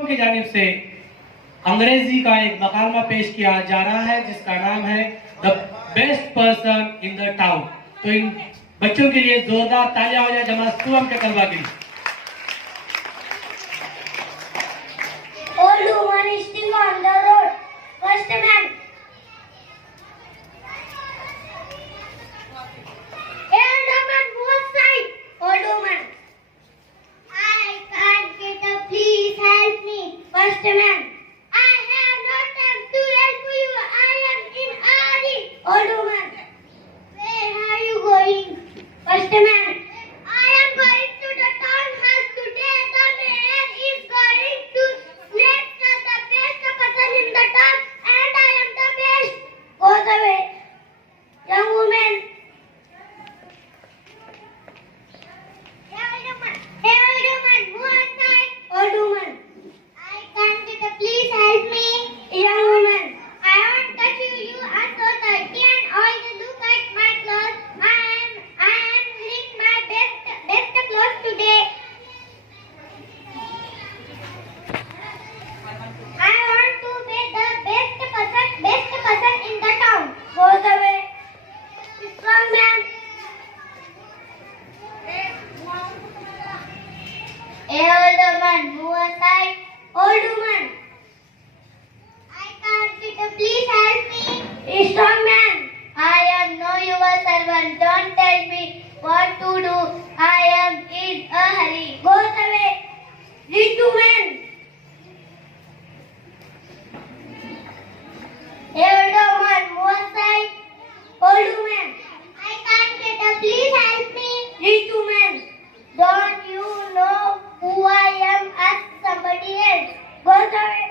की जानिब से अंग्रेजी का एक मकालमा पेश किया जा रहा है जिसका नाम है the best person in the town. तो इन बच्चों के लिए जोरदार तालियां हो जाए जमात सुवम के तलबा के लिए। Old woman is still on the road. First man. Old woman, both side. Old woman. I can't get up. Please help me. First man. I have no time to help you. I am in a hurry. Old woman. Where are you going? First man. I am going to the town hall today. The mayor is going to select the best person in the town, and I am the best. Goes away. Young woman. Hey, old woman, move aside. Old woman. I can't get up. Please help me. Young woman. I won't touch you. You are so dirty and old. Look at my clothes. I am wearing my best clothes today. I want to be the best person in the town. Goes away. Strong man. Hey, old woman, move aside. Old woman. I can't get up. Please help me. Strong man. I am no your servant. Don't tell me what to do. I am in a hurry. Goes away. Little man. Hey, old woman, move aside. Old woman. I can't get up. Please help me. Little man. Don't you know who I am? Ask somebody else. Goes away.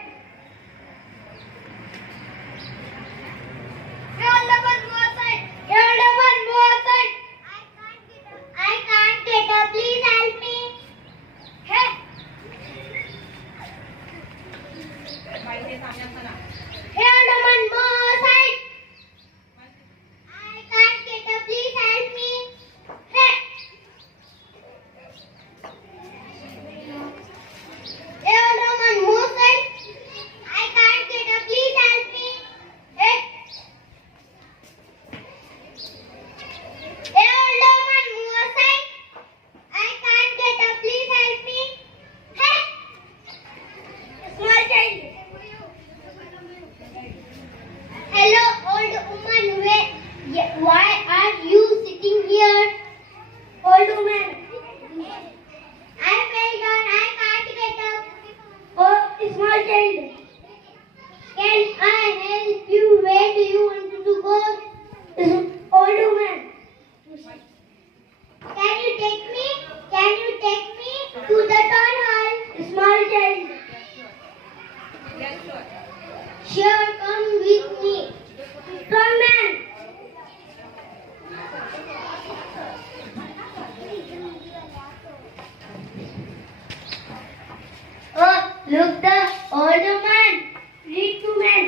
Hey, old woman, move aside. Hey, old woman, move aside. I can't get up. Please help me. Hey. Hey, old woman, move aside. I can't get up. Please help me. Hey. Hey, old woman, move aside. I can't get up. Please help me. Hey. Hey, old woman, move aside. I can't get up. Please help me. Hey. Small child. Hello, old woman. Why are you sitting here? Old woman. I fell down. I can't get up. Oh, small child. Can I help you? Where do you want to go? Old woman. Can you take me? Can you take me to the town hall? Small child. Sure, come with me. Strong man. Oh, look the old man. Little man.